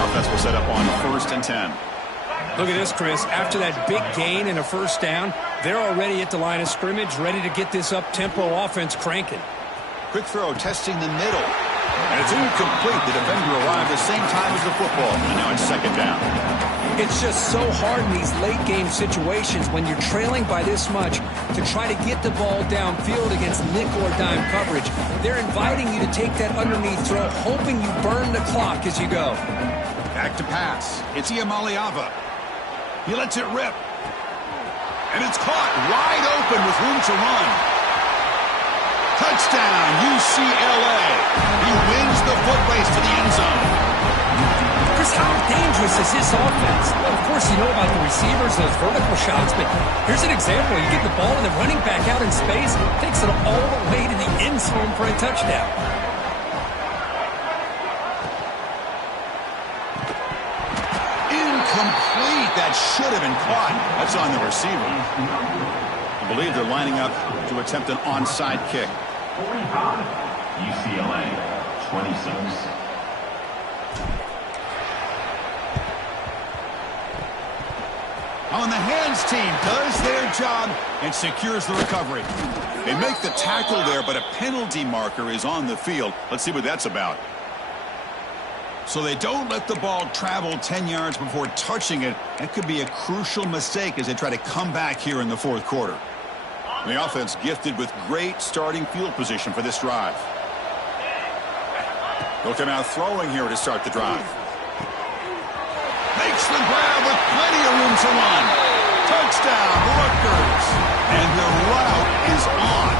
Offense will set up on 1st and 10. Look at this, Chris. After that big gain and a first down, they're already at the line of scrimmage, ready to get this up-tempo offense cranking. Quick throw, testing the middle. And it's incomplete. The defender arrived at the same time as the football, and now it's second down. It's just so hard in these late-game situations when you're trailing by this much to try to get the ball downfield against nickel or dime coverage. They're inviting you to take that underneath throw, hoping you burn the clock as you go. Back to pass. It's Ucla. He lets it rip. And it's caught wide open with room to run. Touchdown, UCLA. He wins the foot race to the end zone. Chris, how dangerous is this offense? Well, of course, you know about the receivers, those vertical shots, but here's an example. You get the ball and the running back out in space, takes it all the way to the end zone for a touchdown. Incomplete. That should have been caught. That's on the receiver. I believe they're lining up to attempt an onside kick. 26. On the hands team does their job and secures the recovery. They make the tackle there, but a penalty marker is on the field. Let's see what that's about. So they don't let the ball travel 10 yards before touching it. That could be a crucial mistake as they try to come back here in the fourth quarter. The offense gifted with great starting field position for this drive. They'll come out throwing here to start the drive. Makes the grab with plenty of room to run. Touchdown, Rutgers. And the route is on.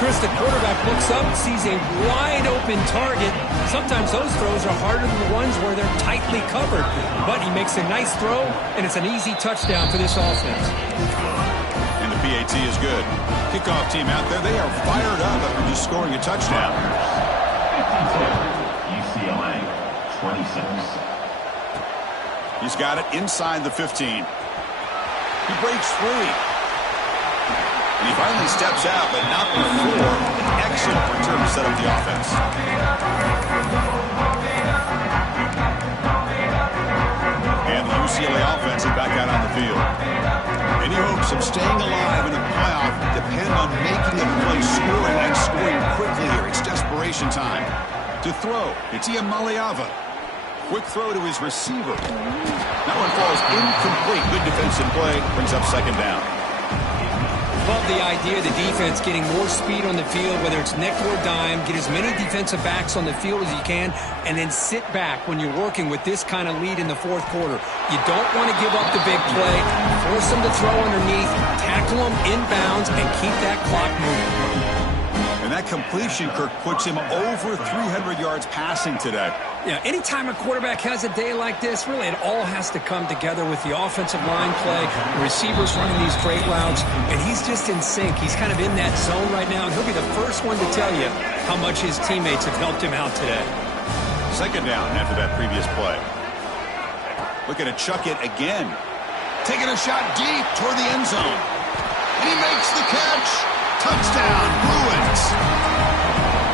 Chris, the quarterback looks up, sees a wide-open target. Sometimes those throws are harder than the ones where they're tightly covered. But he makes a nice throw, and it's an easy touchdown for this offense. And the PAT is good. Kickoff team out there, they are fired up after just scoring a touchdown. UCLA, 26. He's got it inside the 15. He breaks free. And he finally steps out, but not before an excellent return to set up the offense. And the UCLA offense is back out on the field. Any hopes of staying alive in a playoff depend on making a play, scoring, and scoring quickly here. It's desperation time. To throw, it's Maliava. Quick throw to his receiver. That one falls incomplete. Good defensive play. Brings up second down. Love the idea of the defense getting more speed on the field, whether it's nickel or dime. Get as many defensive backs on the field as you can, and then sit back when you're working with this kind of lead in the fourth quarter. You don't want to give up the big play. Force them to throw underneath, tackle them inbounds, and keep that clock moving. And that completion, Kirk, puts him over 300 yards passing today. Yeah, anytime a quarterback has a day like this, really it all has to come together with the offensive line play, the receivers running these great routes, and he's just in sync. He's kind of in that zone right now, and he'll be the first one to tell you how much his teammates have helped him out today. Second down after that previous play. Looking to chuck it again. Taking a shot deep toward the end zone. And he makes the catch. Touchdown, Bruins.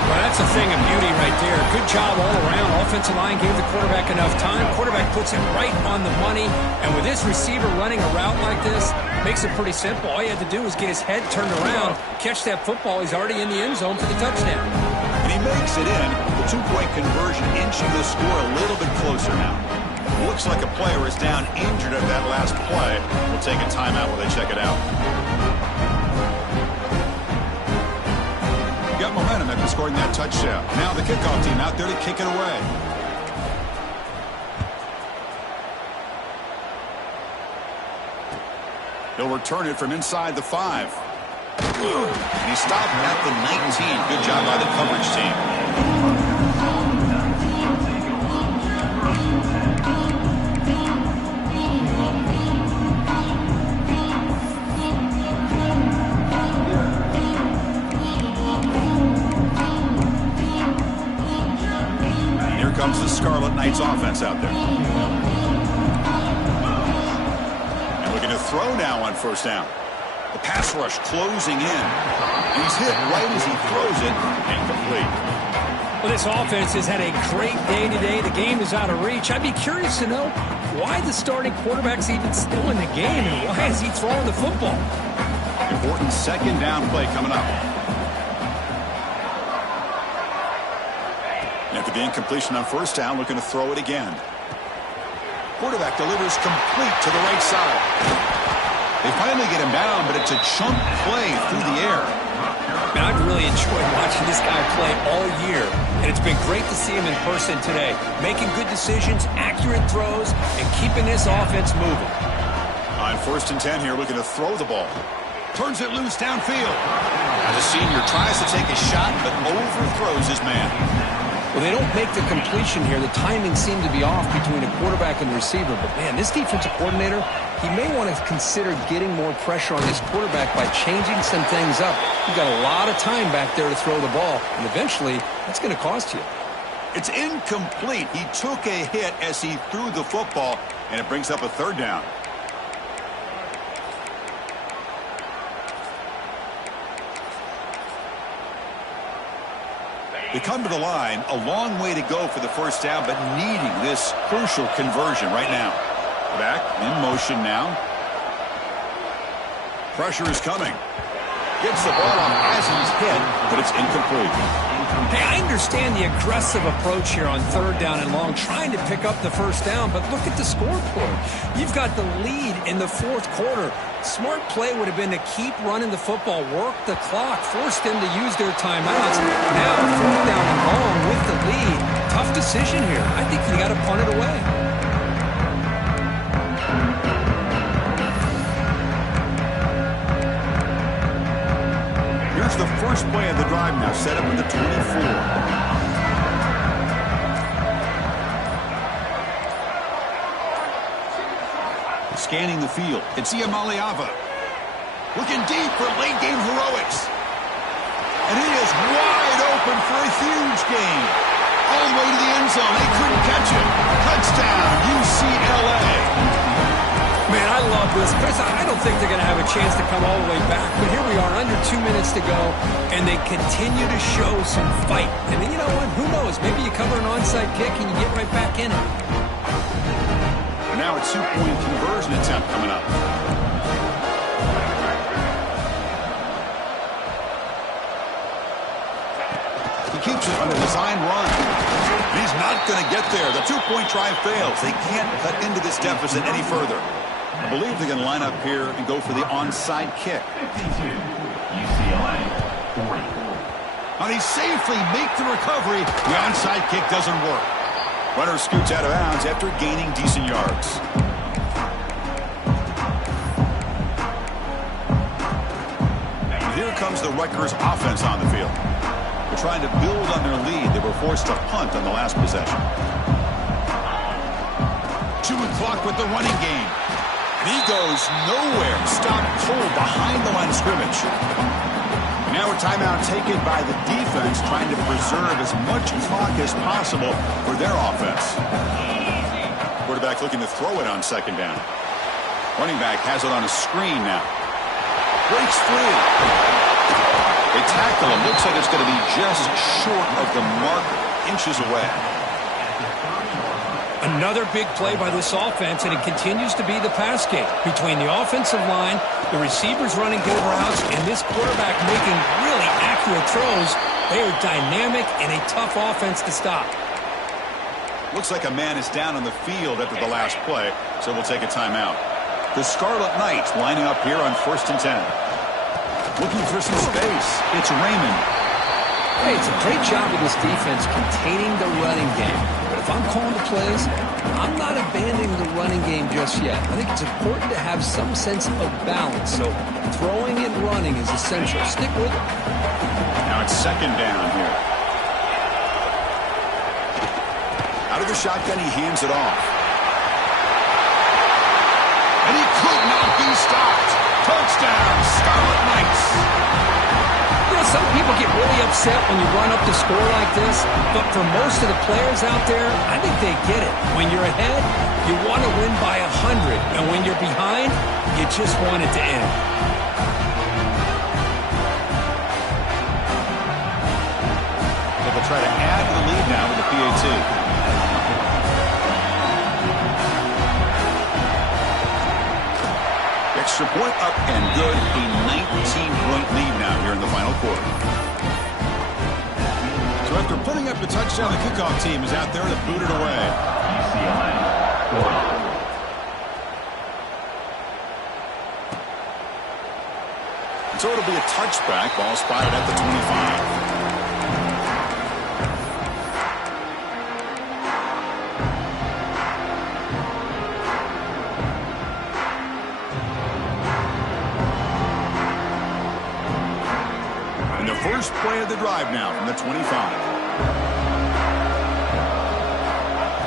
Well, that's a thing of beauty right there. Good job all around. Offensive line gave the quarterback enough time. Quarterback puts it right on the money. And with this receiver running a route like this, makes it pretty simple. All you had to do was get his head turned around, catch that football. He's already in the end zone for the touchdown. And he makes it in. The two-point conversion inching the score a little bit closer now. Looks like a player is down injured at that last play. We'll take a timeout while they check it out. Got momentum after scoring that touchdown. Now the kickoff team out there to kick it away. He'll return it from inside the 5. And he stopped at the 19. Good job by the coverage team. Comes the Scarlet Knights offense out there. And looking to throw now on first down. The pass rush closing in. And he's hit right as he throws it. Incomplete. Well, this offense has had a great day today. The game is out of reach. I'd be curious to know why the starting quarterback's even still in the game and why is he throwing the football? Important second down play coming up. After the incompletion on first down, looking to throw it again. Quarterback delivers complete to the right side. They finally get him down, but it's a chunk play through the air. Man, I've really enjoyed watching this guy play all year, and it's been great to see him in person today, making good decisions, accurate throws, and keeping this offense moving. On first and 10 here, looking to throw the ball. Turns it loose downfield. Now the senior tries to take a shot, but overthrows his man. Well, they don't make the completion here. The timing seemed to be off between a quarterback and the receiver. But, man, this defensive coordinator, he may want to consider getting more pressure on his quarterback by changing some things up. You've got a lot of time back there to throw the ball, and eventually that's going to cost you. It's incomplete. He took a hit as he threw the football, and it brings up a third down. They come to the line, a long way to go for the first down, but needing this crucial conversion right now. Back in motion now. Pressure is coming. Gets the ball off as he's hit, but it's incomplete. Hey, I understand the aggressive approach here on third down and long, trying to pick up the first down, but look at the scoreboard. You've got the lead in the fourth quarter. Smart play would have been to keep running the football, work the clock, force them to use their timeouts. Now, fourth down and long with the lead. Tough decision here. I think you got to punt it away. Here's the first play of the drive now, set up at the 24. Scanning the field, it's Ucla. Looking deep for late-game heroics. And he is wide open for a huge gain. All the way to the end zone. They couldn't catch him. Touchdown, UCLA. Man, I love this. Chris, I don't think they're going to have a chance to come all the way back. But here we are, under 2 minutes to go, and they continue to show some fight. And then, you know what? Who knows? Maybe you cover an onside kick and you get right back in it. And now a two-point conversion attempt coming up. He keeps it on the design run. He's not going to get there. The two-point try fails. They can't cut into this deficit any further. I believe they're going to line up here and go for the onside kick. 52, UCLA, 44. And he safely make the recovery. The onside kick doesn't work. Runner scoots out of bounds after gaining decent yards. And here comes the Rutgers offense on the field. They're trying to build on their lead. They were forced to punt on the last possession. Chewing clock with the running game. And he goes nowhere. Stopped cold behind the line of scrimmage. And now a timeout taken by the defense, trying to preserve as much clock as possible for their offense. Quarterback looking to throw it on second down. Running back has it on a screen now. Breaks free. They tackle him. Looks like it's going to be just short of the marker. Inches away. Another big play by this offense, and it continues to be the pass game between the offensive line, the receivers running good routes, and this quarterback making really accurate throws. They are dynamic and a tough offense to stop. Looks like a man is down on the field after the last play, so we'll take a timeout. The Scarlet Knights lining up here on 1st and 10. Looking for some space. It's Raymond. Hey, it's a great job of this defense containing the running game. But if I'm calling the plays, I'm not abandoning the running game just yet. I think it's important to have some sense of balance. So throwing and running is essential. Stick with it. Now it's second down here. Out of the shotgun, he hands it off. And he could not be stopped. Touchdown, Scarlet Knights. You know, some people get really upset when you run up the score like this, but for most of the players out there, I think they get it. When you're ahead, you want to win by 100, and when you're behind, you just want it to end. They'll try to add to the lead now with the PAT. Extra point up and good. A 19-point lead now here in the final quarter. So after putting up the touchdown, the kickoff team is out there to boot it away. UCLA, 44. So it'll be a touchback. Ball spotted at the 25. First play of the drive now from the 25.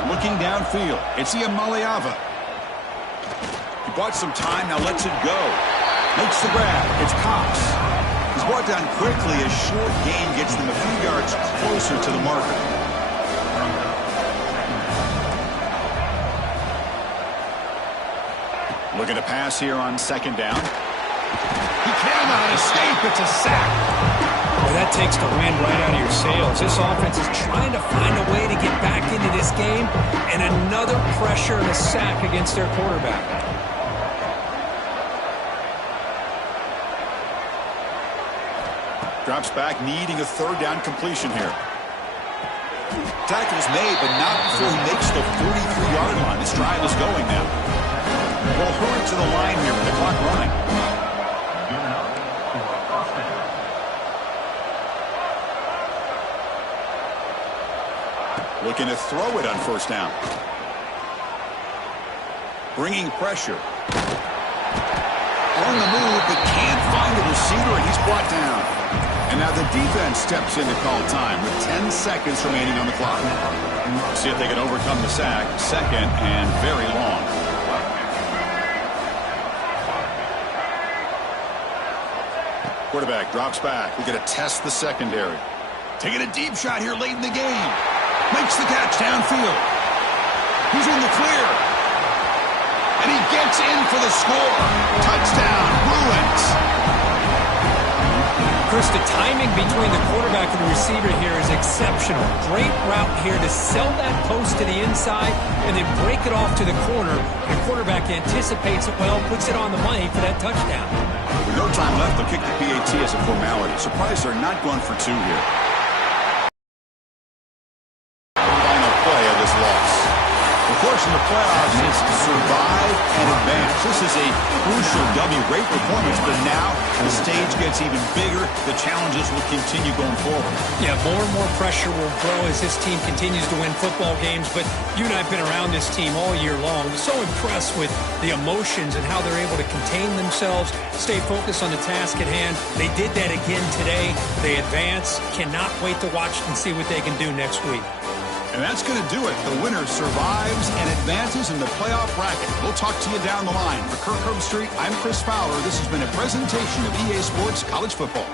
Looking downfield, it's Ucla. He bought some time, now lets it go. Makes the grab, it's Cox. He's brought down quickly. A short gain gets them a few yards closer to the marker. Looking to pass here on second down. He cannot escape, it's a sack. Well, that takes the wind right out of your sails. themselves. This offense is trying to find a way to get back into this game, and another pressure and a sack against their quarterback. Drops back, needing a third down completion here. Tackle's made, but not before he makes the 43-yard line. This drive is going now. We'll hurry to the line here with the clock running. Looking to throw it on first down. Bringing pressure. On the move, but can't find the receiver, and he's brought down. And now the defense steps in to call time with 10 seconds remaining on the clock. See if they can overcome the sack. Second and very long. Quarterback drops back. We're going to test the secondary. Taking a deep shot here late in the game. Makes the catch downfield. He's in the clear. And he gets in for the score. Touchdown, Bruins. Chris, the timing between the quarterback and the receiver here is exceptional. Great route here to sell that post to the inside and then break it off to the corner. The quarterback anticipates it well, puts it on the money for that touchdown. With no time left, they'll kick the PAT as a formality. Surprised they're not going for two here. Final play of this loss. Of course, in the playoffs, it's survive and advance. This is a crucial W. Great performance, but now the stage gets even bigger. The challenges will continue going forward. Yeah, more and more pressure will grow as this team continues to win football games. But you and I have been around this team all year long. So impressed with the emotions and how they're able to contain themselves, stay focused on the task at hand. They did that again today. They advance. Cannot wait to watch and see what they can do next week. And that's going to do it. The winner survives and advances in the playoff bracket. We'll talk to you down the line. For Kirk Herbstreit, I'm Chris Fowler. This has been a presentation of EA Sports College Football.